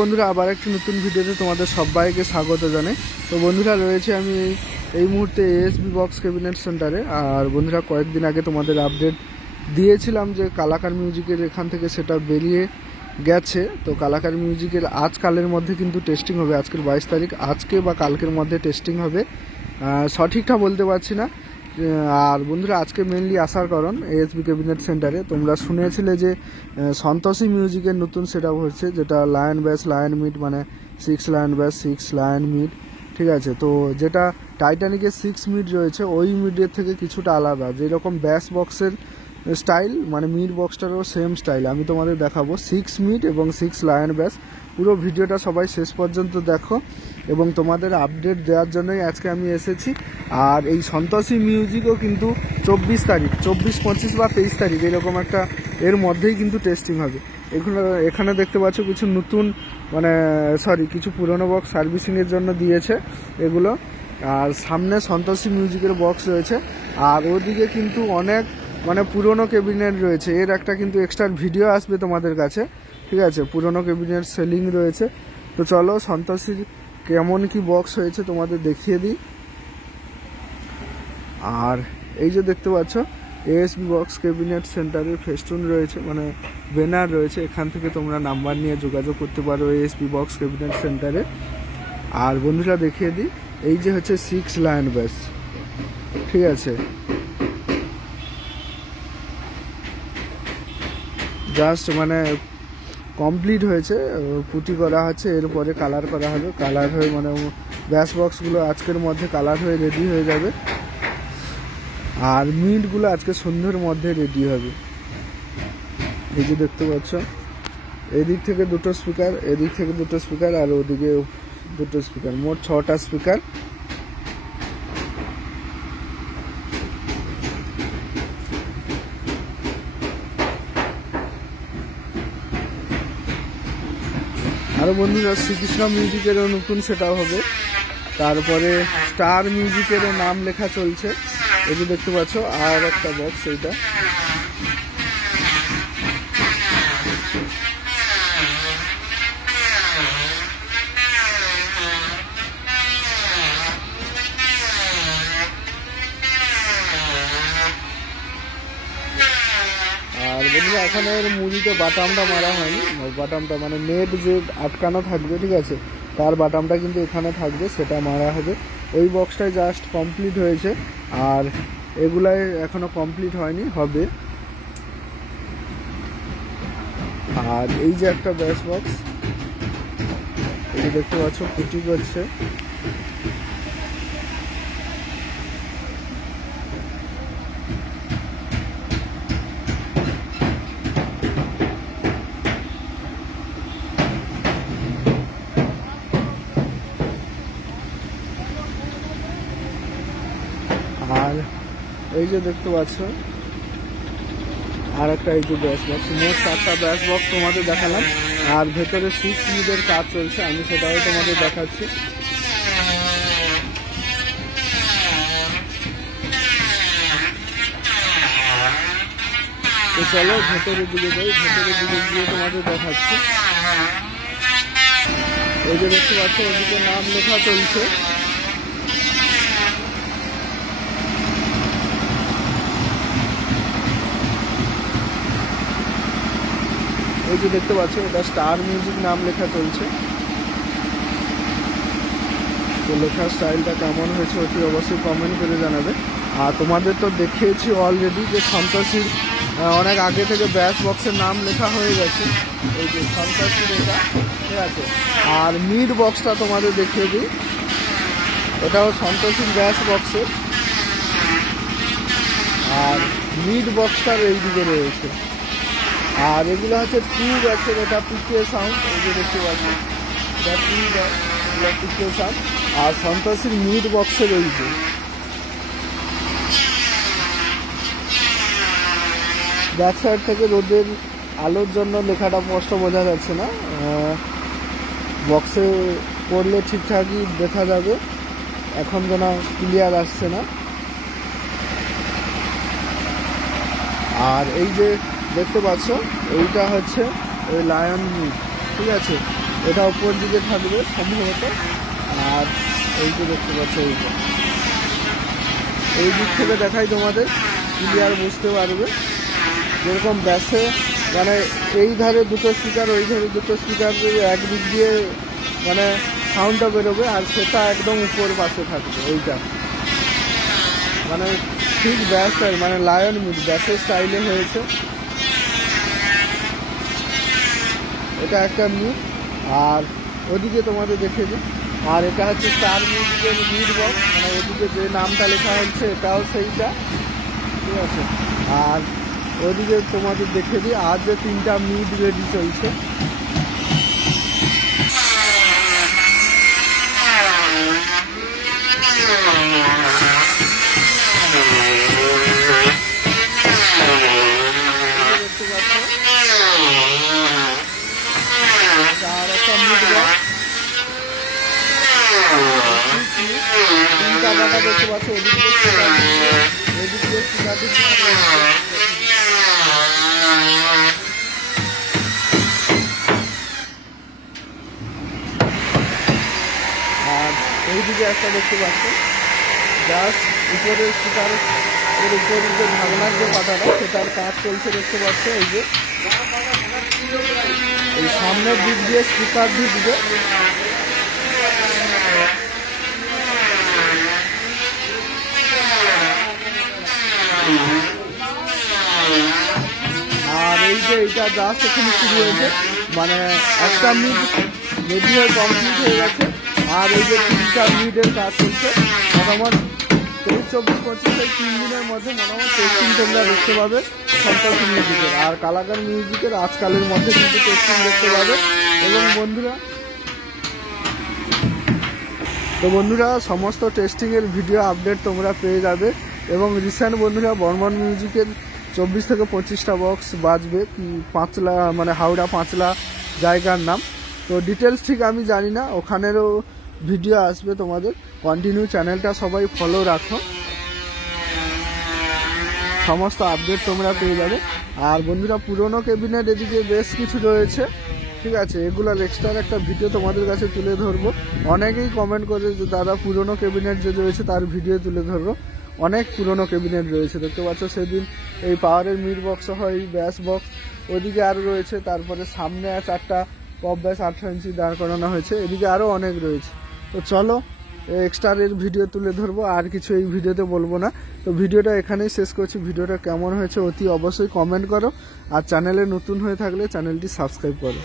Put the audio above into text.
বন্ধুরা আবার একটি নতুন ভিডিওতে তোমাদের সবাইকে স্বাগত জানাই। তো বন্ধুরা রয়েছে আমি এই মুহূর্তে এএসবি বক্স ক্যাবিনেট সেন্টারে। আর বন্ধুরা কয়েকদিন আগে তোমাদের আপডেট দিয়েছিলাম যে কালাকার মিউজিকের এখান থেকে সেটা বেরিয়ে গেছে। তো কালাকার মিউজিকের আজকালের মধ্যে কিন্তু টেস্টিং হবে, আজকের 22 তারিখ, আজকে বা কালকের মধ্যে টেস্টিং হবে, সঠিকটা বলতে পারছি না। আর বন্ধুরা আজকে মেনলি আসার কারণ এএসবি ক্যাবিনেট সেন্টারে তোমরা শুনেছিলে যে সন্তোষী মিউজিকের নতুন সেট আপ হচ্ছে, যেটা লায়ন ব্যাস লায়ন মিড, মানে 6 লায়ন ব্যাস 6 লায়ন মিড, ঠিক আছে। তো যেটা টাইটানিকের 6 মিড রয়েছে ওই মিডের থেকে কিছুটা আলাদা, যেরকম ব্যাস বক্সের স্টাইল মানে মিড বক্সটারও সেম স্টাইল আমি তোমাদের দেখাবো। 6 মিড এবং 6 লায়ন ব্যাস, পুরো ভিডিওটা সবাই শেষ পর্যন্ত দেখো এবং তোমাদের আপডেট দেওয়ার জন্যই আজকে আমি এসেছি। আর এই সন্তোষী মিউজিকও কিন্তু 24 তারিখ, 24, 25 বা 23 তারিখ এরকম একটা এর মধ্যেই কিন্তু টেস্টিং হবে। এখানে দেখতে পাচ্ছ কিছু নতুন কিছু পুরনো বক্স সার্ভিসিংয়ের জন্য দিয়েছে এগুলো। আর সামনে সন্তোষী মিউজিকের বক্স রয়েছে, আর ওদিকে কিন্তু অনেক পুরনো ক্যাবিনেট রয়েছে। এর একটা কিন্তু এক্সট্রা ভিডিও আসবে তোমাদের কাছে, ঠিক আছে। পুরনো ক্যাবিনেট সেলিং রয়েছে। তো চলো সন্তোষীর কেমন কি বক্স হয়েছে তোমাদের দেখিয়ে দিই। আর এই যে দেখতে পাচ্ছ এএসবি বক্স ক্যাবিনেট সেন্টারের ফেস্টুন রয়েছে, মানে ব্যানার রয়েছে। এখান থেকে তোমরা নাম্বার নিয়ে যোগাযোগ করতে পারো এএসবি বক্স ক্যাবিনেট সেন্টারে। আর বন্ধুরা দেখিয়ে দিই, এই যে হচ্ছে 6 লায়ন ব্যাস, ঠিক আছে। জাস্ট কমপ্লিট হয়েছে, পুটি করা হচ্ছে, এরপরে কালার করা হবে। কালার হয়ে ব্যাস বক্সগুলো আজকের মধ্যে কালার হয়ে রেডি হয়ে যাবে, আর মিডগুলো আজকে সন্ধ্যের মধ্যে রেডি হবে। এই যে দেখতে পাচ্ছ এদিক থেকে দুটো স্পিকার, এদিক থেকে দুটো স্পিকার, আর ওদিকে দুটো স্পিকার, মোট 6টা স্পিকার। আরও বন্ধুরা শ্রীকৃষ্ণ মিউজিকেরও নতুন সেটা হবে, তারপরে স্টার মিউজিকেরও নাম লেখা চলছে। এই যে দেখতে পাচ্ছ আর একটা বক্স, এইটা আর বন্ধুরা এখানের মুড়িতে বাটামটা মারা হয়নি, বাটামটা নেট যে আটকানো থাকবে, ঠিক আছে, তার বাটামটা কিন্তু এখানে থাকবে, সেটা মারা হবে। ওই বক্সটাই জাস্ট কমপ্লিট হয়েছে, আর এগুলাই এখনো কমপ্লিট হয়নি, হবে। আর এই যে একটা ব্যাস বক্স, এই দেখতে পাচ্ছ পুটি করছে। আর এই যে দেখতে পাচ্ছ আর একটা এই যে ব্যাস বক্স, মোট 4টা ব্যাস বক্স তোমাদের দেখালাম। আর ভেতরে 6 মিডের কাজ চলছে, আমি সেটাও তোমাদের দেখাচ্ছি। তো চলো ভেতরের দিকে যাই, ভেতরের দিকে গিয়ে তোমাদের দেখাচ্ছি। এই যে দেখতে পাচ্ছ ওদিকে নাম লেখা চলছে। এই যে দেখতে পাচ্ছ এটা স্টার মিউজিক নাম লেখা চলছে। তো লেখার স্টাইলটা কেমন হয়েছে অতি অবশ্যই কমেন্ট করে জানাবে। আর তোমাদের তো দেখিয়েছি অলরেডি যে সন্তোষীর অনেক আগে থেকে ব্যাস বক্সের নাম লেখা হয়ে গেছে, এই যে সন্তোষীর এটা, ঠিক আছে। আর মিড বক্সটা তোমাদের দেখিয়ে দিই, এটাও সন্তোষীর ব্যাস বক্সের, আর মিড বক্সটার এই দিকে রয়েছে। আর এগুলো হচ্ছে টু ব্যাসের, এটা পিকে সাউন্ড, এই যে দেখতে পাচ্ছি এটা টু ব্যাস, এগুলো পিকে সাউন্ড। আর সন্তোষীর মিড বক্সের এই যে ব্যাক সাইড থেকে রোদের আলোর জন্য লেখাটা স্পষ্ট বোঝা যাচ্ছে না, বক্সে পড়লে ঠিকঠাকই দেখা যাবে, এখন যেন ক্লিয়ার আসছে না। আর এই যে দেখতে পাচ্ছ এইটা হচ্ছে ওই লায়ন মিড, ঠিক আছে। এটা উপর দিকে থাকবে সম্ভবত। আর এই যে দেখতে পাচ্ছ এই দিক থেকে দেখাই তোমাদের, ক্লিয়ার বুঝতে পারবে। যেরকম ব্যাসে মানে এই ধারে দুটো স্পিকার, ওই ধারে দুটো স্পিকার, একদিক দিয়ে মানে সাউন্ডটা বেরোবে, আর সেটা একদম উপর পাশে থাকবে। এইটা মানে ঠিক ব্যাস মানে লায়ন মিড ব্যাসের স্টাইলে হয়েছে। এটা একটা মিড। আর ওদিকে তোমাদের দেখে দিই, আর এটা হচ্ছে স্টার মিউজিকের মিড বক্স, মানে ওদিকে যে নামটা লেখা হচ্ছে এটাও সেইটা, ঠিক আছে। আর ওদিকে তোমাদের দেখে দিই আর যে 3টা মিড রেডি চলছে। আর একটা মিড বক্স, 3টা ডাটা দেখতে পাচ্ছ। ওদিকে আর এইদিকে একটা দেখতে পাচ্ছ, জাস্ট উপরের স্পিকার এর উপরে যে ঢাকনার যে পাতাটা সেটার কাজ চলছে দেখতে পাচ্ছ। এই যে এই সামনের দিক দিয়ে স্পিকার ঢুকবে, আর এই যে এইটা জাস্ট এখানে শুরু হয়েছে, মানে একটা মিড রেডি হয়ে কমপ্লিট হয়ে গেছে। আর এই যে 3টা মিডের কাজ চলছে, মোটামুটি 23, 24, 25 এই 3 দিনের মধ্যে মোটামুটি টেস্টিং তোমরা দেখতে পাবে সন্তোষী মিউজিকের। আর কালাকার মিউজিকের আজকালের মধ্যে কিন্তু টেস্টিং দেখতে পাবে। এবং বন্ধুরা সমস্ত টেস্টিংয়ের ভিডিও আপডেট তোমরা পেয়ে যাবে। এবং রিসেন্ট বন্ধুরা বর্মন মিউজিকের 24 থেকে 25টা বক্স বাজবে, পাঁচলা মানে হাওড়া পাঁচলা জায়গার নাম। তো ডিটেলস ঠিক আমি জানি না, ওখানেরও ভিডিও আসবে তোমাদের। কন্টিনিউ চ্যানেলটা সবাই ফলো রাখো, সমস্ত আপডেট তোমরা পেয়ে যাবে। আর বন্ধুরা পুরনো ক্যাবিনেট এদিকে বেশ কিছু রয়েছে, ঠিক আছে। এগুলোর এক্সট্রা একটা ভিডিও তোমাদের কাছে তুলে ধরবো। অনেকেই কমেন্ট করে যে দাদা পুরনো ক্যাবিনেট যে রয়েছে তার ভিডিও তুলে ধরবো। অনেক পুরনো ক্যাবিনেট রয়েছে দেখতে পাচ্ছ। সেদিন এই পাওয়ারের মিড বক্স হয়, ব্যাস বক্স ওদিকে আরও রয়েছে। তারপরে সামনে 4টা পপ ব্যাস 18 ইঞ্চি দাঁড় করানো হয়েছে, এদিকে আরও অনেক রয়েছে। তো চলো এক্সট্রার ভিডিও তুলে ধরবো, আর কিছু এই ভিডিওতে বলবো না। তো ভিডিওটা এখানেই শেষ করছি। ভিডিওটা কেমন হয়েছে অতি অবশ্যই কমেন্ট করো, আর চ্যানেলে নতুন হয়ে থাকলে চ্যানেলটি সাবস্ক্রাইব করো।